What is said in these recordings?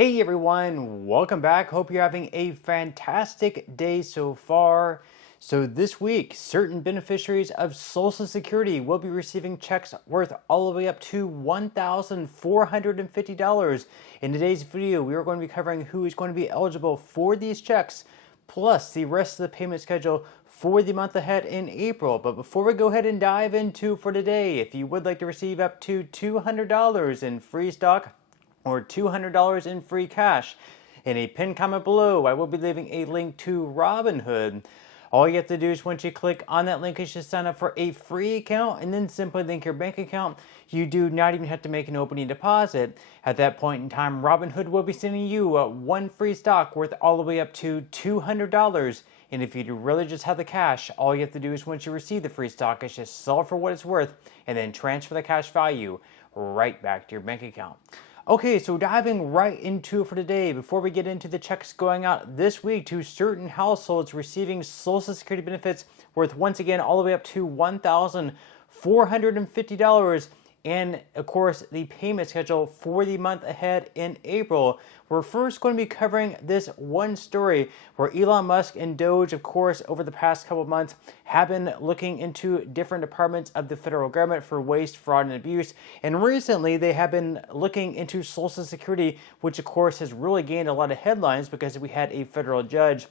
Hey everyone, welcome back. Hope you're having a fantastic day so far. So this week, certain beneficiaries of Social Security will be receiving checks worth all the way up to $1,450. In today's video, we are going to be covering who is going to be eligible for these checks, plus the rest of the payment schedule for the month ahead in April. But before we go ahead and dive into for today, if you would like to receive up to $200 in free stock, or $200 in free cash. In a pinned comment below, I will be leaving a link to Robinhood. All you have to do is once you click on that link is just sign up for a free account and then simply link your bank account. You do not even have to make an opening deposit. At that point in time, Robinhood will be sending you one free stock worth all the way up to $200. And if you really just have the cash, all you have to do is once you receive the free stock is just sell it for what it's worth and then transfer the cash value right back to your bank account. Okay, so diving right into it for today, before we get into the checks going out this week to certain households receiving Social Security benefits worth once again all the way up to $1,450, and of course the payment schedule for the month ahead in April. We're first going to be covering this one story where Elon Musk and Doge, of course, over the past couple of months have been looking into different departments of the federal government for waste, fraud, and abuse. And recently they have been looking into Social Security, which of course has really gained a lot of headlines because we had a federal judge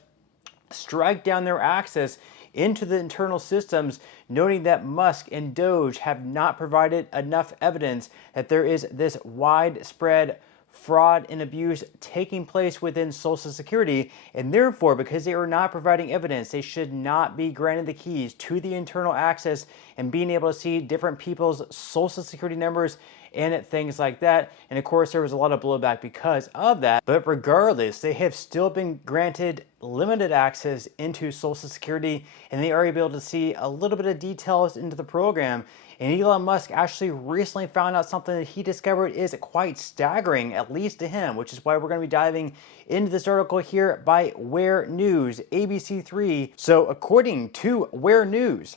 strike down their access into the internal systems, noting that Musk and Doge have not provided enough evidence that there is this widespread fraud and abuse taking place within Social Security, and therefore, because they are not providing evidence, they should not be granted the keys to the internal access and being able to see different people's Social Security numbers and things like that. And of course, there was a lot of blowback because of that. But regardless, they have still been granted limited access into Social Security, and they are able to see a little bit of details into the program. And Elon Musk actually recently found out something that he discovered is quite staggering, at least to him, which is why we're going to be diving into this article here by Where News, ABC3. So according to Where News,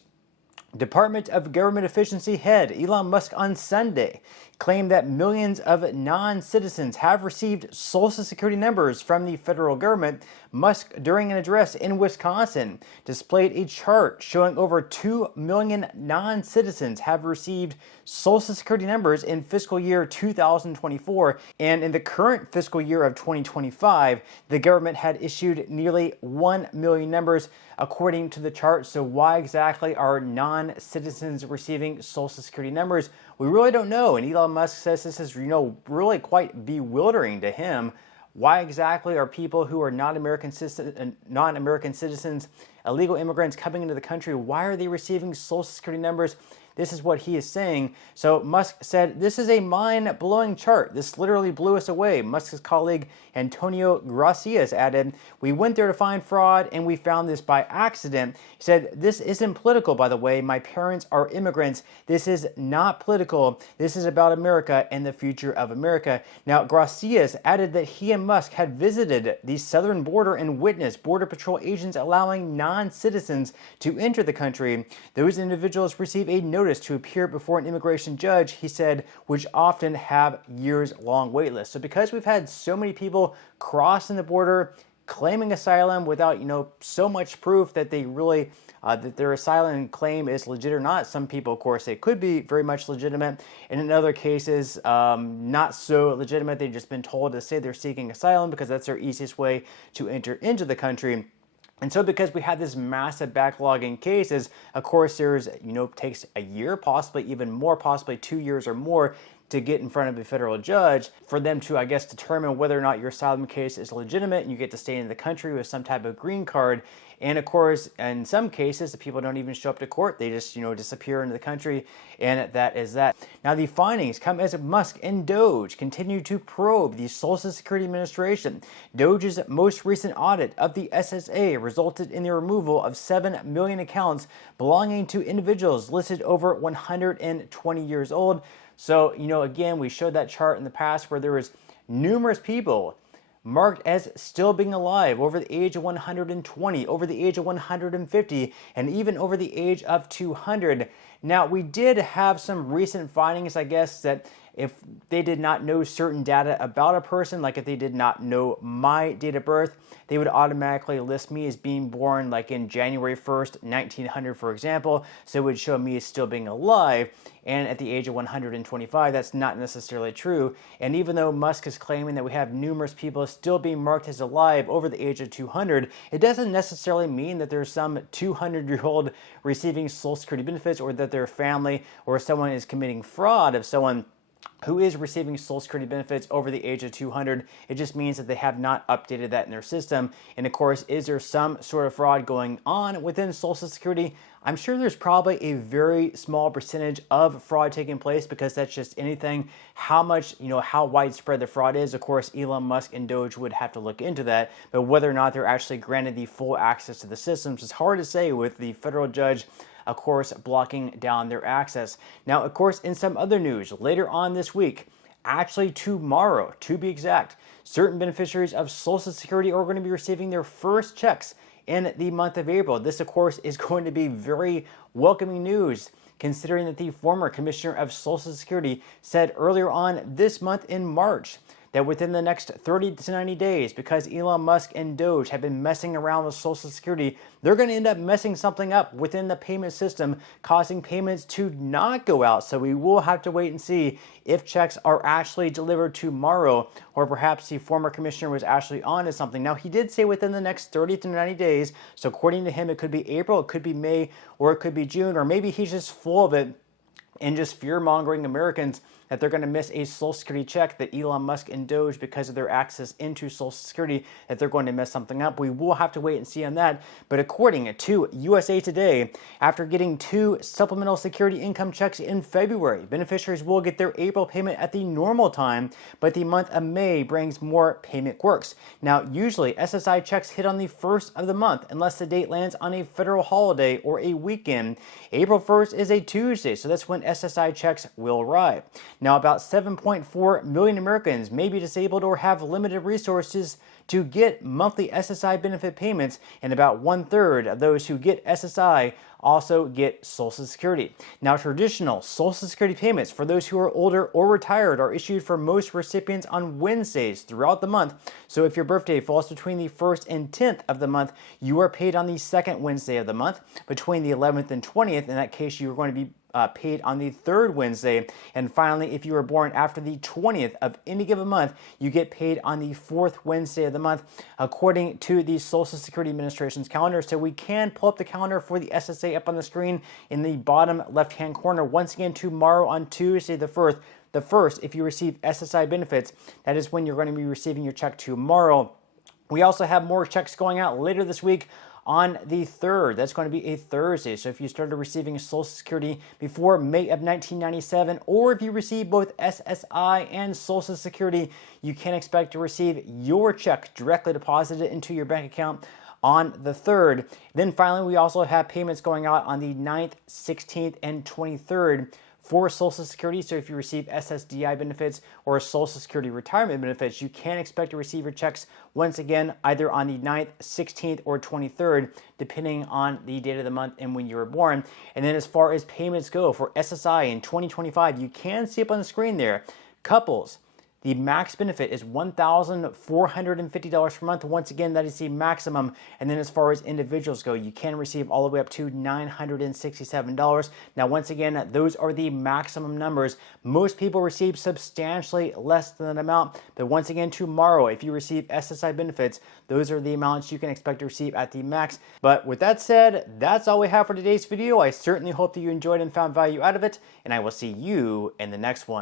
Department of Government Efficiency head Elon Musk on Sunday claimed that millions of non-citizens have received Social Security numbers from the federal government. Musk, during an address in Wisconsin, displayed a chart showing over 2 million non-citizens have received Social Security numbers in fiscal year 2024, and in the current fiscal year of 2025, the government had issued nearly 1 million numbers according to the chart. So why exactly are non-citizens receiving Social Security numbers? We really don't know, and Elon Musk says this is, really quite bewildering to him. Why exactly are people who are non-American citizens, illegal immigrants coming into the country, why are they receiving Social Security numbers? This is what he is saying. So Musk said, "This is a mind-blowing chart. This literally blew us away." Musk's colleague Antonio Gracias added, "We went there to find fraud and we found this by accident." He said, "This isn't political, by the way. My parents are immigrants. This is not political. This is about America and the future of America." Now, Gracias added that he and Musk had visited the southern border and witnessed Border Patrol agents allowing non-citizens to enter the country. Those individuals receive a notice to appear before an immigration judge, he said, which often have years-long wait lists. So because we've had so many people crossing the border, claiming asylum without, so much proof that they really that their asylum claim is legit or not. Some people, of course, they could be very much legitimate, and in other cases, not so legitimate. They've just been told to say they're seeking asylum because that's their easiest way to enter into the country. And so because we have this massive backlog in cases, of course, there's, takes a year, possibly even more, possibly 2 years or more to get in front of a federal judge for them to, determine whether or not your asylum case is legitimate and you get to stay in the country with some type of green card. And of course, in some cases, the people don't even show up to court. They just, disappear into the country, and that is that. Now, the findings come as Musk and Doge continue to probe the Social Security Administration. Doge's most recent audit of the SSA resulted in the removal of 7 million accounts belonging to individuals listed over 120 years old. So, again, we showed that chart in the past where there was numerous people marked as still being alive over the age of 120, over the age of 150, and even over the age of 200. Now, we did have some recent findings, that if they did not know certain data about a person, like if they did not know my date of birth, they would automatically list me as being born like in January 1st, 1900, for example. So it would show me as still being alive. And at the age of 125, that's not necessarily true. And even though Musk is claiming that we have numerous people still being marked as alive over the age of 200, it doesn't necessarily mean that there's some 200-year-old receiving Social Security benefits, or that their family or someone is committing fraud of someone who is receiving Social Security benefits over the age of 200. It just means that they have not updated that in their system. And of course, is there some sort of fraud going on within Social Security? I'm sure there's probably a very small percentage of fraud taking place, because that's just anything. How much, how widespread the fraud is, of course, Elon Musk and Doge would have to look into that. But whether or not they're actually granted the full access to the systems is hard to say, with the federal judge, of course, blocking down their access. Now, of course, in some other news, later on this week, actually tomorrow to be exact, certain beneficiaries of Social Security are going to be receiving their first checks in the month of April. This, of course, is going to be very welcoming news, considering that the former commissioner of Social Security said earlier on this month in March that within the next 30 to 90 days, because Elon Musk and Doge have been messing around with Social Security, they're going to end up messing something up within the payment system, causing payments to not go out. So we will have to wait and see if checks are actually delivered tomorrow, or perhaps the former commissioner was actually onto something. Now, he did say within the next 30 to 90 days, so according to him, it could be April, it could be May, or it could be June, or maybe he's just full of it and just fear-mongering Americans that they're going to miss a Social Security check, that Elon Musk and Doge, because of their access into Social Security, that they're going to mess something up. We will have to wait and see on that. But according to USA Today, after getting 2 supplemental security income checks in February, beneficiaries will get their April payment at the normal time, but the month of May brings more payment quirks. Now, usually SSI checks hit on the 1st of the month, unless the date lands on a federal holiday or a weekend. April 1st is a Tuesday, so that's when SSI checks will arrive. Now, about 7.4 million Americans may be disabled or have limited resources to get monthly SSI benefit payments, and about 1/3 of those who get SSI also get Social Security. Now, traditional Social Security payments for those who are older or retired are issued for most recipients on Wednesdays throughout the month. So if your birthday falls between the 1st and 10th of the month, you are paid on the 2nd Wednesday of the month. Between the 11th and 20th, in that case, you are going to be paid on the 3rd Wednesday. And finally, if you were born after the 20th of any given month, you get paid on the 4th Wednesday of the month, according to the Social Security Administration's calendar. So we can pull up the calendar for the SSA up on the screen in the bottom left-hand corner. Once again, tomorrow on Tuesday the 1st, if you receive SSI benefits, that is when you're going to be receiving your check tomorrow. We also have more checks going out later this week on the 3rd. That's going to be a Thursday. So if you started receiving Social Security before May of 1997, or if you receive both SSI and Social Security, you can expect to receive your check directly deposited into your bank account on the 3rd. Then finally, we also have payments going out on the 9th, 16th, and 23rd for Social Security. So if you receive SSDI benefits or Social Security retirement benefits, you can expect to receive your checks once again either on the 9th, 16th, or 23rd, depending on the date of the month and when you were born. And then as far as payments go for SSI in 2025, you can see up on the screen there, couples, the max benefit is $1,450 per month. Once again, that is the maximum. And then as far as individuals go, you can receive all the way up to $967. Now, once again, those are the maximum numbers. Most people receive substantially less than that amount. But once again, tomorrow, if you receive SSI benefits, those are the amounts you can expect to receive at the max. But with that said, that's all we have for today's video. I certainly hope that you enjoyed and found value out of it, and I will see you in the next one.